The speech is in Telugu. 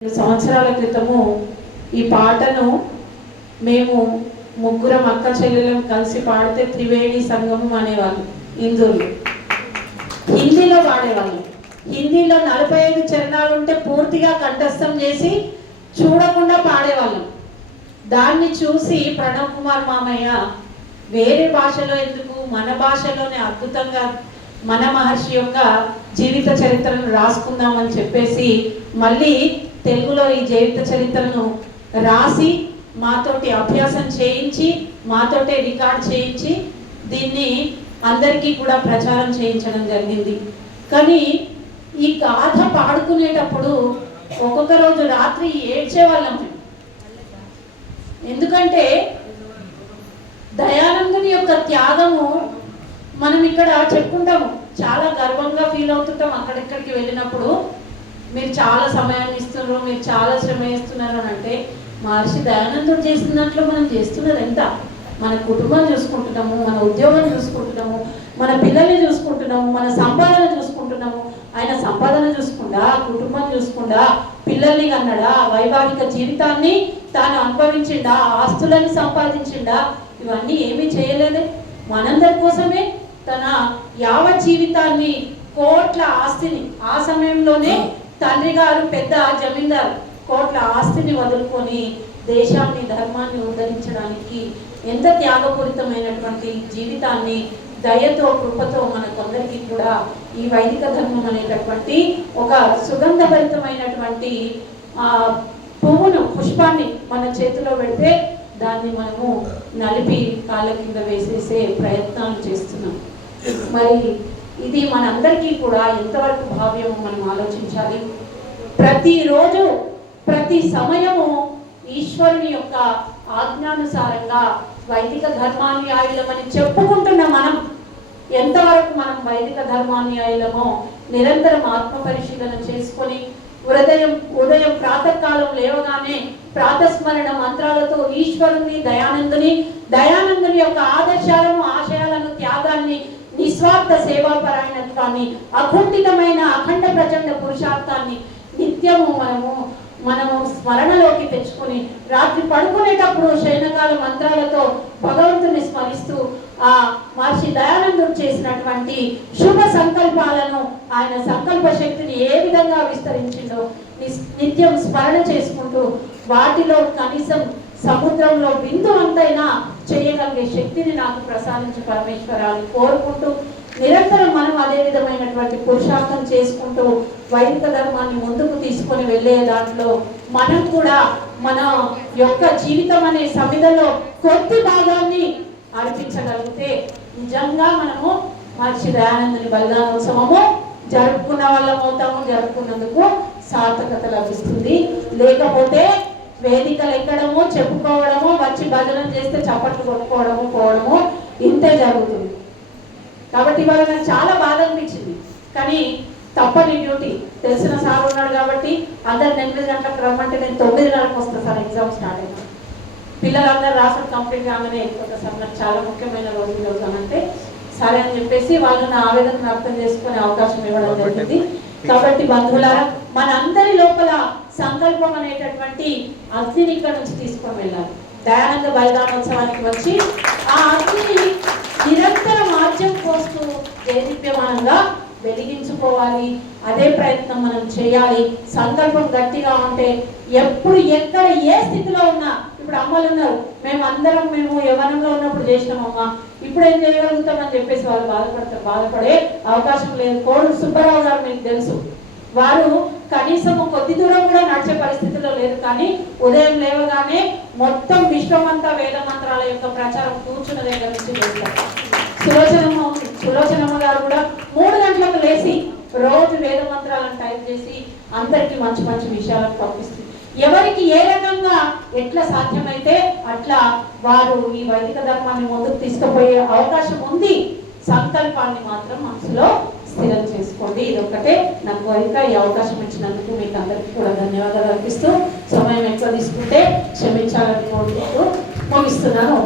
రెండు సంవత్సరాల క్రితము ఈ పాటను మేము ముగ్గురం అక్క చెల్లెలం కలిసి పాడితే త్రివేణి సంగమం అనేవాళ్ళు హిందువులు హిందీలో పాడేవాళ్ళు. హిందీలో నలభై ఐదు చరణాలు ఉంటే పూర్తిగా కంఠస్థం చేసి చూడకుండా పాడేవాళ్ళం. దాన్ని చూసి ప్రణవ్ కుమార్ మామయ్య వేరే భాషలో ఎందుకు మన భాషలోనే అద్భుతంగా మన మహర్షి యొక్క జీవిత చరిత్రను రాసుకుందామని చెప్పేసి మళ్ళీ తెలుగులో ఈ జీవిత చరిత్రను రాసి మాతోటి అభ్యాసం చేయించి మాతోటే రికార్డ్ చేయించి దీన్ని అందరికీ కూడా ప్రచారం చేయించడం జరిగింది. కానీ ఈ గాథ పాడుకునేటప్పుడు ఒక్కొక్క రోజు రాత్రి ఏడ్చేవాళ్ళం ఎందుకంటే దయానందుని యొక్క త్యాగము మనం ఇక్కడ చెప్పుకుంటాము. చాలా గర్వంగా ఫీల్ అవుతుంటాం అక్కడెక్కడికి వెళ్ళినప్పుడు. మీరు చాలా సమయాన్ని ఇస్తున్నారు మీరు చాలా శ్రమ ఇస్తున్నారు అని అంటే మహర్షి దయానందుడు చేసిన దాంట్లో మనం చేస్తున్నది ఎంత? మన కుటుంబం చూసుకుంటున్నాము మన ఉద్యోగం చూసుకుంటున్నాము మన పిల్లల్ని చూసుకుంటున్నాము మన సంపాదన చూసుకుంటున్నాము. ఆయన సంపాదన చూసుకుండా కుటుంబం చూసుకుండా పిల్లల్ని కన్నడా? వైవాహిక జీవితాన్ని తాను అనుభవించిండా ఆస్తులను సంపాదించిండా ఇవన్నీ ఏమీ చేయలేదే. మనందరి కోసమే తన యావత్ జీవితాన్ని కోట్ల ఆస్తిని ఆ సమయంలోనే తండ్రి గారు పెద్ద జమీందారు కోట్ల ఆస్తిని వదులుకొని దేశాన్ని ధర్మాన్ని ఉద్ధరించడానికి ఎంత త్యాగపూరితమైనటువంటి జీవితాన్ని దయతో కృపతో మనకందరికీ కూడా ఈ వైదిక ధర్మం అనేటటువంటి ఒక సుగంధభరితమైనటువంటి ఆ పువ్వును పుష్పాన్ని మన చేతిలో పెడితే దాన్ని మనము నలిపి కాళ్ళ కింద వేసేసే ప్రయత్నాలు చేస్తున్నాం. మరి ఇది మనందరికీ కూడా ఎంతవరకు భావ్యమో మనం ఆలోచించాలి. ప్రతిరోజు ప్రతి సమయము ఈశ్వరుని యొక్క ఆజ్ఞానుసారంగా వైదిక ధర్మాన్యాయులమని చెప్పుకుంటున్న మనం ఎంతవరకు మనం వైదిక ధర్మాన్యాయులమో నిరంతరం ఆత్మ పరిశీలన చేసుకొని ఉదయం ఉదయం ప్రాతకాలం లేవగానే ప్రాతస్మరణ మంత్రాలతో ఈశ్వరుని దయానందుని దయానందుని యొక్క ఆదర్శాలను ఆశ నిస్వార్థ సేవాపరాయణత్వాన్ని అకుంఠితమైన అఖండ ప్రచండ పురుషార్థాన్ని నిత్యము మనము మనము స్మరణలోకి తెచ్చుకొని రాత్రి పడుకునేటప్పుడు శయనకాల మంత్రాలతో భగవంతుని స్మరిస్తూ ఆ మహర్షి దయానందుడు చేసినటువంటి శుభ సంకల్పాలను ఆయన సంకల్ప శక్తిని ఏ విధంగా విస్తరించిందో నిస్- నిత్యం స్మరణ చేసుకుంటూ వాటిలో కనీసం సముద్రంలో బిందు అంతైనా చేయగలిగే శక్తిని నాకు ప్రసాదించి పరమేశ్వరాన్ని కోరుకుంటూ నిరంతరం మనం అదే విధమైనటువంటి పురుషార్థం చేసుకుంటూ వైదిక ధర్మాన్ని ముందుకు తీసుకొని వెళ్ళే దాంట్లో మనం కూడా మన యొక్క జీవితం అనే సమిధలో కొద్ది భాగాన్ని అర్పించగలిగితే నిజంగా మనము మహర్షి దయానందుని బలిదానోత్సవము జరుపుకున్న వాళ్ళం అవుతాము జరుపుకున్నందుకు సార్థకత లభిస్తుంది. లేకపోతే వేదికలు ఎక్కడము చెప్పుకోవడము వచ్చి భజన చేస్తే చప్పట్లు కొట్టుకోవడము పోవడము ఇంతే జరుగుతుంది. కాబట్టి ఇవాళ నాకు చాలా బాధ అనిపించింది. కానీ తప్పని డ్యూటీ. తెలిసిన సార్ ఉన్నాడు కాబట్టి అందరు ఎనిమిది గంటలకు రమ్మంటే నేను తొమ్మిదిన్నరకు వస్తాను సార్ ఎగ్జామ్ స్టార్ట్ అయినా. పిల్లలందరూ రాసుడు కంప్లీట్ కాగానే వెళ్ళిపోతారు సార్ నాకు చాలా ముఖ్యమైన రోజు ఈ రోజు అని అంటే సరే అని చెప్పేసి వాళ్ళు నా ఆవేదనను అర్థం చేసుకునే అవకాశం ఇవ్వడం జరిగింది. కాబట్టి బంధువులారా మన అందరి లోపల సంకల్పం అనేటటువంటి అగ్నిని ఇక్కడ నుంచి తీసుకొని వెళ్ళాలి. దయానంద బలిదానోత్సవానికి వచ్చి ఆ అగ్నిని నిరంతర ఆజ్యం పోస్తూ దేదీప్యమానంగా వెలిగించుకోవాలి. అదే ప్రయత్నం మనం చేయాలి. సంకల్పం గట్టిగా ఉంటే ఎప్పుడు ఎక్కడ ఏ స్థితిలో ఉన్నా ఇప్పుడు అమ్మలు ఉన్నారు. మేము అందరం మేము యవనంలో ఉన్నప్పుడు చేసినామమ్మా ఇప్పుడు ఏం చేయగలుగుతామని చెప్పేసి వాళ్ళు బాధపడతారు బాధపడే అవకాశం లేదు. కోడు సుబ్బారావు గారు మీకు తెలుసు. వారు కనీసం కొద్ది దూరం కూడా నడిచే పరిస్థితిలో లేదు కానీ ఉదయం లేవగానే మొత్తం విశ్వమంతా వేద మంత్రాల యొక్క ప్రచారం కూర్చున్న దగ్గర నుంచి చేస్తారు సులోచనమ్మ సులోచనమ్మ గారు కూడా మూడు గంటలకు లేచి రోజు వేద మంత్రాలను టైప్ చేసి అందరికీ మంచి మంచి విషయాలను పంపిస్తుంది. ఎవరికి ఏ రకంగా ఎట్లా సాధ్యమైతే అట్లా వారు ఈ వైదిక ధర్మాన్ని ముందుకు తీసుకుపోయే అవకాశం ఉంది సంకల్పాన్ని మాత్రం మనసులో స్థిరం చేసుకోండి. ఇది ఒక్కటే నాకు ఇంకా ఈ అవకాశం ఇచ్చినందుకు మీకు అందరికీ కూడా ధన్యవాదాలు అర్పిస్తూ సమయం ఎక్కువ తీసుకుంటే క్షమించాలని కోరుకుంటూ ముగిస్తున్నాను.